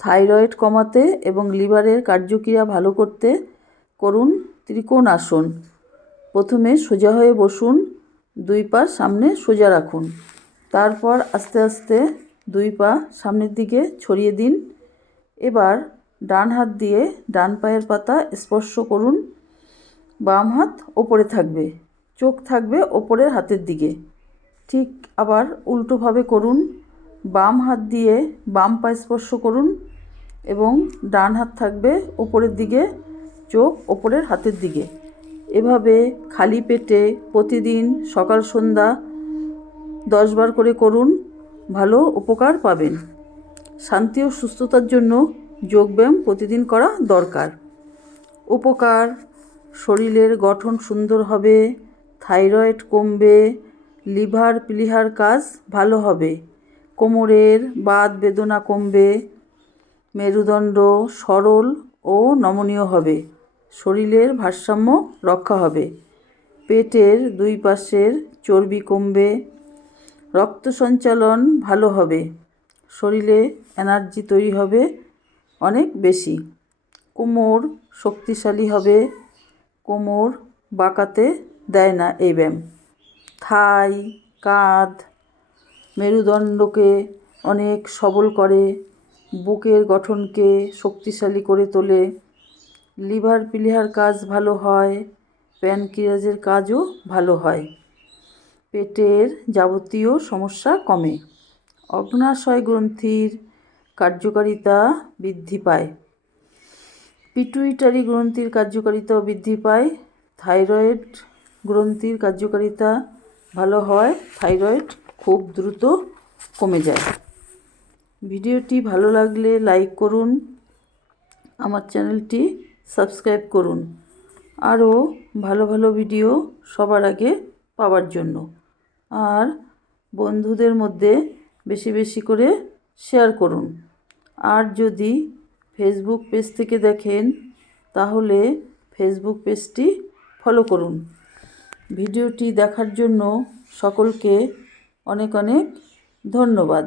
Thyroid কমাতে এবং লিভারের কার্যক্রিয়া ভালো করতে করুন ত্রিকোণ আসন। প্রথমে সোজা হয়ে বসুন, 2 পা সামনে সোজা রাখুন। তারপর আস্তে আস্তে 2 পা সামনের দিকে ছড়িয়ে দিন। এবার ডান হাত দিয়ে ডান পায়ের পাতা স্পর্শ করুন। বাম হাত ওপরে থাকবে, চোখ থাকবে ওপরের হাতের দিকে। ঠিক আবার উল্টোভাবে করুন। বাম হাত দিয়ে বাম পা স্পর্শ করুন এবং ডান হাত থাকবে ওপরের দিকে, চোখ ওপরের হাতের দিকে। এভাবে খালি পেটে প্রতিদিন সকাল সন্ধ্যা 10 বার করে করুন, ভালো উপকার পাবেন। শান্তি ও সুস্থতার জন্য যোগব্যায়াম প্রতিদিন করা দরকার। উপকার: শরীরের গঠন সুন্দর হবে, থাইরয়েড কমবে, লিভার প্লীহার কাজ ভালো হবে, কোমরের বাত বেদনা কমবে, মেরুদণ্ড সরল ও নমনীয় হবে, শরীরের ভারসাম্য রক্ষা হবে, পেটের 2 পাশের চর্বি কমবে, রক্ত সঞ্চালন ভালো হবে, শরীরে এনার্জি তৈরি হবে অনেক বেশি, কোমর শক্তিশালী হবে, কোমর বাঁকাতে দেয় না এই ব্যায়াম, থাই কাঁধ মেরুদণ্ডকে অনেক সবল করে, বুকের গঠনকে শক্তিশালী করে তোলে, লিভার প্লীহার কাজ ভালো হয়, প্যানক্রিয়াজের কাজও ভালো হয়, পেটের যাবতীয় সমস্যা কমে, অগ্ন্যাশয় গ্রন্থির কার্যকারিতা বৃদ্ধি পায়, পিটুইটারি গ্রন্থির কার্যকারিতাও বৃদ্ধি পায়, থাইরয়েড গ্রন্থির কার্যকারিতা ভালো হয়, থাইরয়েড খুব দ্রুত কমে যায়। ভিডিওটি ভালো লাগলে লাইক করুন, আমার চ্যানেলটি সাবস্ক্রাইব করুন আরও ভালো ভালো ভিডিও সবার আগে পাওয়ার জন্য। আর বন্ধুদের মধ্যে বেশি বেশি করে শেয়ার করুন। আর যদি ফেসবুক পেজ থেকে দেখেন তাহলে ফেসবুক পেজটি ফলো করুন। ভিডিওটি দেখার জন্য সকলকে অনেক অনেক ধন্যবাদ।